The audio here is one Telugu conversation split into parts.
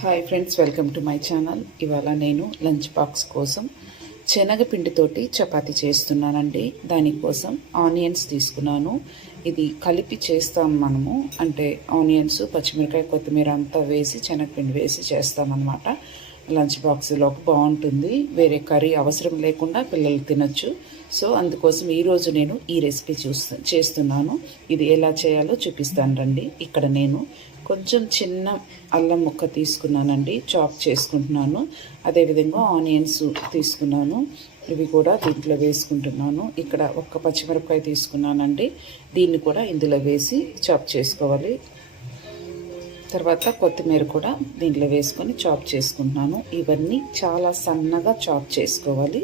Hi friends welcome to my channel ఇవాళ నేను లంచ్ బాక్స్ కోసం శనగపిండితోటి చపాతి చేస్తున్నానండి. దానికోసం ఆనియన్స్ తీసుకున్నాను. ఇది కలిపి చేస్తాం మనము. అంటే ఆనియన్స్ పచ్చిమిరకాయ కొత్తిమీర అంతా వేసి శనగపిండి వేసి చేస్తామన్నమాట. లంచ్ బాక్స్లోకి బాగుంటుంది. వేరే కర్రీ అవసరం లేకుండా పిల్లలు తినొచ్చు. సో అందుకోసం ఈరోజు నేను ఈ రెసిపీ చూస్తు చేస్తున్నాను. ఇది ఎలా చేయాలో చూపిస్తాను రండి. ఇక్కడ నేను కొంచెం చిన్న అల్లం ముక్క తీసుకున్నానండి. చాప్ చేసుకుంటున్నాను. అదేవిధంగా ఆనియన్స్ తీసుకున్నాను. ఇవి కూడా దీంట్లో వేసుకుంటున్నాను. ఇక్కడ ఒక్క పచ్చిమిరపకాయ తీసుకున్నానండి. దీన్ని కూడా ఇందులో వేసి చాప్ చేసుకోవాలి. తర్వాత కొత్తిమీర కూడా దీంట్లో వేసుకొని చాప్ చేసుకుంటున్నాను. ఇవన్నీ చాలా సన్నగా చాప్ చేసుకోవాలి.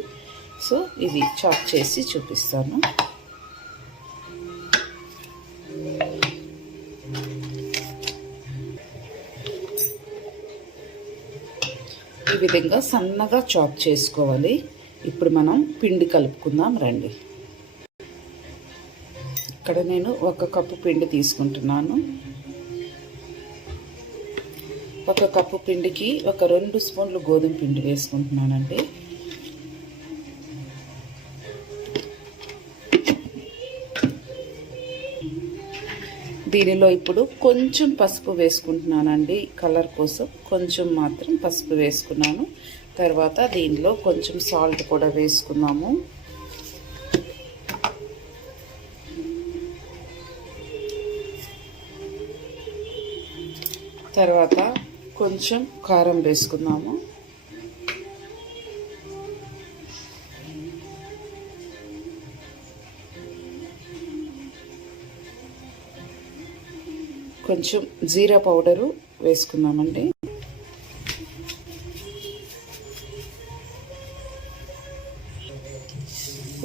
సో ఇది చాప్ చేసి చూపిస్తాను. ఈ విధంగా సన్నగా చాప్ చేసుకోవాలి. ఇప్పుడు మనం పిండి కలుపుకుందాం రండి. ఇక్కడ నేను ఒక కప్పు పిండి తీసుకుంటున్నాను. ఒక కప్పు పిండికి ఒక రెండు స్పూన్లు గోధుమ పిండి వేసుకుంటున్నానండి. దీనిలో ఇప్పుడు కొంచెం పసుపు వేసుకుంటున్నానండి. కలర్ కోసం కొంచెం మాత్రం పసుపు వేసుకున్నాను. తర్వాత దీనిలో కొంచెం సాల్ట్ కూడా వేసుకున్నాము. తర్వాత కొంచెం కారం వేసుకున్నాము. కొంచెం జీరా పౌడరు వేసుకుందామండి.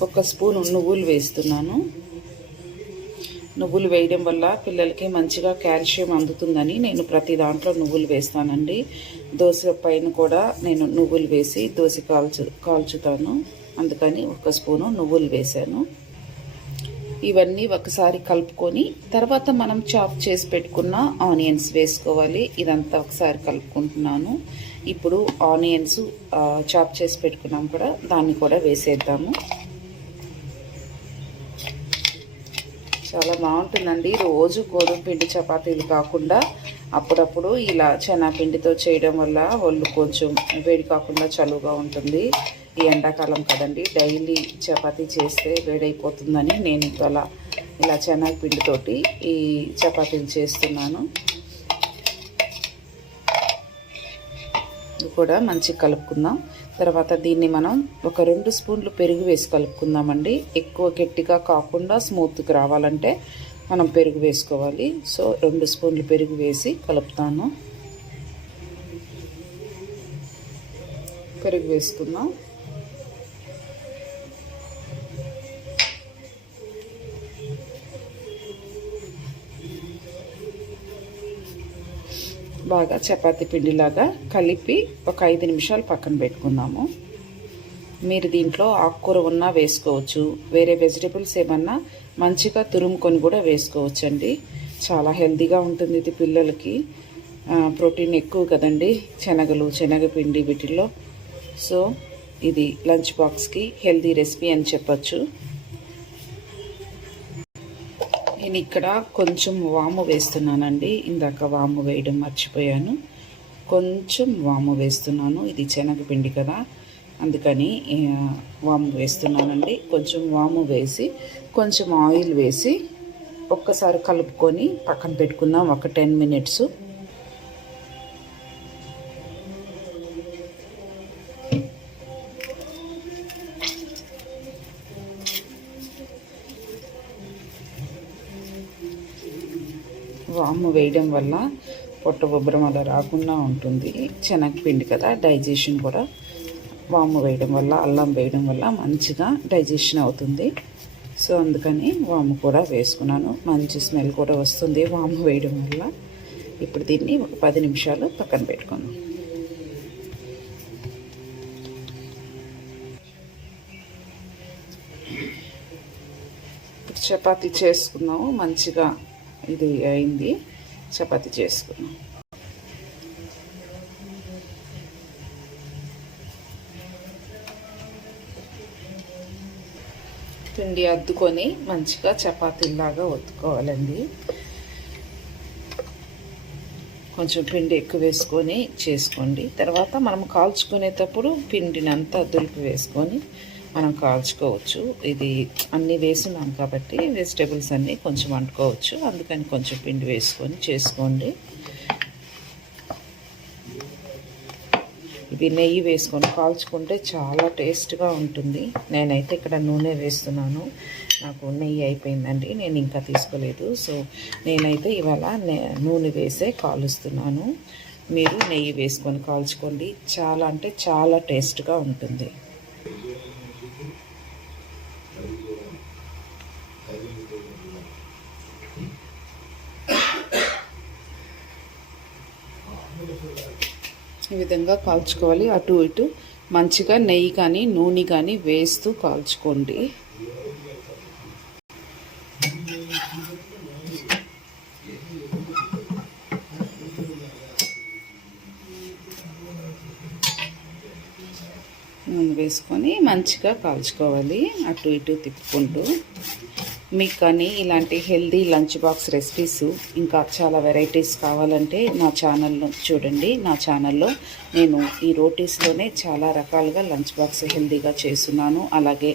ఒక స్పూన్ నువ్వులు వేస్తున్నాను. నువ్వులు వేయడం వల్ల పిల్లలకి మంచిగా కాల్షియం అందుతుందని నేను ప్రతి దాంట్లో నువ్వులు వేస్తానండి. దోశ పైన కూడా నేను నువ్వులు వేసి దోశ కాల్చు కాల్చుతాను. అందుకని ఒక స్పూను నువ్వులు వేసాను ఇవన్నీ ఒకసారి కలుపుకొని తర్వాత మనం చాప్ చేసి పెట్టుకున్న ఆనియన్స్ వేసుకోవాలి. ఇదంతా ఒకసారి కలుపుకుంటున్నాను. ఇప్పుడు ఆనియన్స్ చాప్ చేసి పెట్టుకున్నాం కూడా. దాన్ని కూడా వేసేద్దాము. చాలా బాగుంటుందండి. రోజు గోధుమ పిండి చపాతీలు కాకుండా అప్పుడప్పుడు ఇలా పిండితో చేయడం వల్ల ఒళ్ళు కొంచెం వేడి కాకుండా చలువుగా ఉంటుంది. ఈ ఎండాకాలం కదండి డైలీ చపాతీ చేస్తే వేడైపోతుందని నేను ఇవాళ ఇలా పిండితోటి ఈ చపాతీలు చేస్తున్నాను. కూడా మంచిగా కలుపుకుందాం. తర్వాత దీన్ని మనం ఒక రెండు స్పూన్లు పెరుగు వేసి కలుపుకుందామండి. ఎక్కువ గట్టిగా కాకుండా స్మూత్కి రావాలంటే మనం పెరుగు వేసుకోవాలి. సో రెండు స్పూన్లు పెరుగు వేసి కలుపుతాను. పెరుగు వేసుకుందాం. బాగా చపాతి పిండిలాగా కలిపి ఒక ఐదు నిమిషాలు పక్కన పెట్టుకుందాము. మీరు దీంట్లో ఆకుకూర ఉన్నా వేసుకోవచ్చు. వేరే వెజిటేబుల్స్ ఏమన్నా మంచిగా తురుముకొని కూడా వేసుకోవచ్చండి. చాలా హెల్తీగా ఉంటుంది ఇది పిల్లలకి. ప్రోటీన్ ఎక్కువ కదండి శనగలు శనగపిండి వీటిల్లో. సో ఇది లంచ్ బాక్స్కి హెల్తీ రెసిపీ అని చెప్పచ్చు. నేను ఇక్కడ కొంచెం వాము వేస్తున్నానండి. ఇందాక వాము వేయడం మర్చిపోయాను. కొంచెం వాము వేస్తున్నాను. ఇది శనగపిండి కదా. అందుకని వాము వేస్తున్నానండి. కొంచెం వాము వేసి కొంచెం ఆయిల్ వేసి ఒక్కసారి కలుపుకొని పక్కన పెట్టుకుందాం. ఒక టెన్ మినిట్స్. వాము వేయడం వల్ల పొట్ట ఉబ్బరం అలా రాకుండా ఉంటుంది. శనగపిండి కదా డైజెషన్ కూడా. వాము వేయడం వల్ల అల్లం వేయడం వల్ల మంచిగా డైజెషన్ అవుతుంది. సో అందుకని వాము కూడా వేసుకున్నాను. మంచి స్మెల్ కూడా వస్తుంది వాము వేయడం వల్ల. ఇప్పుడు దీన్ని ఒక పది నిమిషాలు పక్కన పెట్టుకున్నాను ఇప్పుడు చపాతీ చేసుకున్నాము. మంచిగా ఇది అయింది. చపాతి చేసుకున్నాం. పిండి అద్దుకొని మంచిగా చపాతీలాగా ఒత్తుకోవాలండి. కొంచెం పిండి ఎక్కువ వేసుకొని చేసుకోండి. తర్వాత మనం కాల్చుకునేటప్పుడు పిండిని అంతా దులిపి వేసుకొని మనం కాల్చుకోవచ్చు. ఇది అన్నీ వేసున్నాం కాబట్టి వెజిటేబుల్స్ అన్నీ కొంచెం వండుకోవచ్చు అందుకని కొంచెం పిండి వేసుకొని చేసుకోండి ఇవి నెయ్యి వేసుకొని కాల్చుకుంటే చాలా టేస్ట్గా ఉంటుంది. నేనైతే ఇక్కడ నూనె వేస్తున్నాను. నాకు నెయ్యి అయిపోయిందండి. నేను ఇంకా తీసుకోలేదు. సో నేనైతే ఇవాళ నూనె వేసే కాలుస్తున్నాను. మీరు నెయ్యి వేసుకొని కాల్చుకోండి. చాలా అంటే చాలా టేస్ట్గా ఉంటుంది. ఈ విధంగా కాల్చుకోవాలి. అటు ఇటు మంచిగా నెయ్యి కానీ నూనె కానీ వేస్తూ కాల్చుకోండి. నూనె వేసుకొని మంచిగా కాల్చుకోవాలి. అటు ఇటు తిప్పుకుంటూ. మీకు కానీ ఇలాంటి హెల్దీ లంచ్ బాక్స్ రెసిపీస్ ఇంకా చాలా వెరైటీస్ కావాలంటే నా ఛానల్ను చూడండి. నా ఛానల్లో నేను ఈ రోటీస్లోనే చాలా రకాలుగా లంచ్ బాక్స్ హెల్దీగా చేస్తున్నాను. అలాగే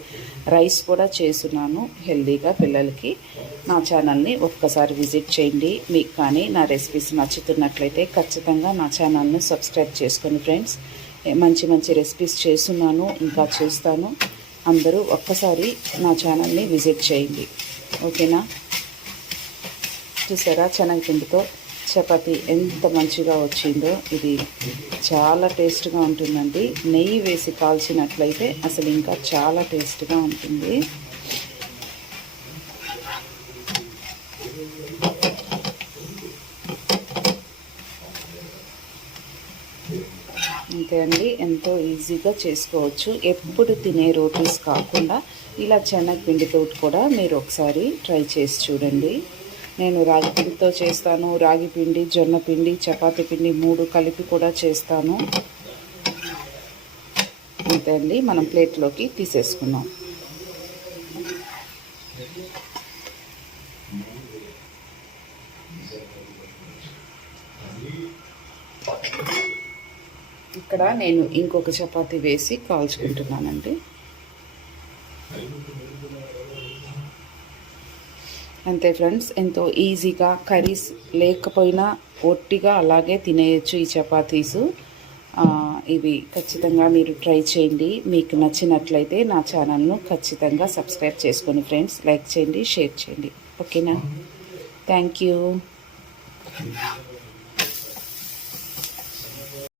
రైస్ కూడా చేస్తున్నాను హెల్దీగా పిల్లలకి. నా ఛానల్ని ఒక్కసారి విజిట్ చేయండి. మీకు కానీ నా రెసిపీస్ నచ్చుతున్నట్లయితే ఖచ్చితంగా నా ఛానల్ను సబ్స్క్రైబ్ చేసుకోండి ఫ్రెండ్స్ మంచి మంచి రెసిపీస్ చేస్తున్నాను ఇంకా చేస్తాను. అందరూ ఒక్కసారి నా ఛానల్ని విజిట్ చేయండి. ఓకేనా? చూసారా? శనగపిండితో చపాతి ఎంత మంచిగా వచ్చిందో. ఇది చాలా టేస్ట్గా ఉంటుందండి. నెయ్యి వేసి కాల్చినట్లయితే అసలు ఇంకా చాలా టేస్ట్గా ఉంటుంది. అంతే అండి ఎంతో ఈజీగా చేసుకోవచ్చు. ఎప్పుడు తినే రోటీస్ కాకుండా ఇలా చెనగపిండితో కూడా మీరు ఒకసారి ట్రై చేసి చూడండి. నేను రాగి పిండితో చేస్తాను రాగి పిండి జొన్న పిండి చపాతి పిండి మూడు కలిపి కూడా చేస్తాను. అంతే అండి మనం ప్లేట్లోకి తీసేసుకున్నాం. ఇక్కడ నేను ఇంకొక చపాతీ వేసి కాల్చుకుంటున్నానండి. అంతే ఫ్రెండ్స్ ఎంతో ఈజీగా కర్రీస్ లేకపోయినా ఒట్టిగా అలాగే తినేయచ్చు ఈ చపాతీసు. ఇవి ఖచ్చితంగా మీరు ట్రై చేయండి. మీకు నచ్చినట్లయితే నా ఛానల్ను ఖచ్చితంగా సబ్స్క్రైబ్ చేసుకోండి ఫ్రెండ్స్ లైక్ చేయండి షేర్ చేయండి. ఓకేనా? Thank you.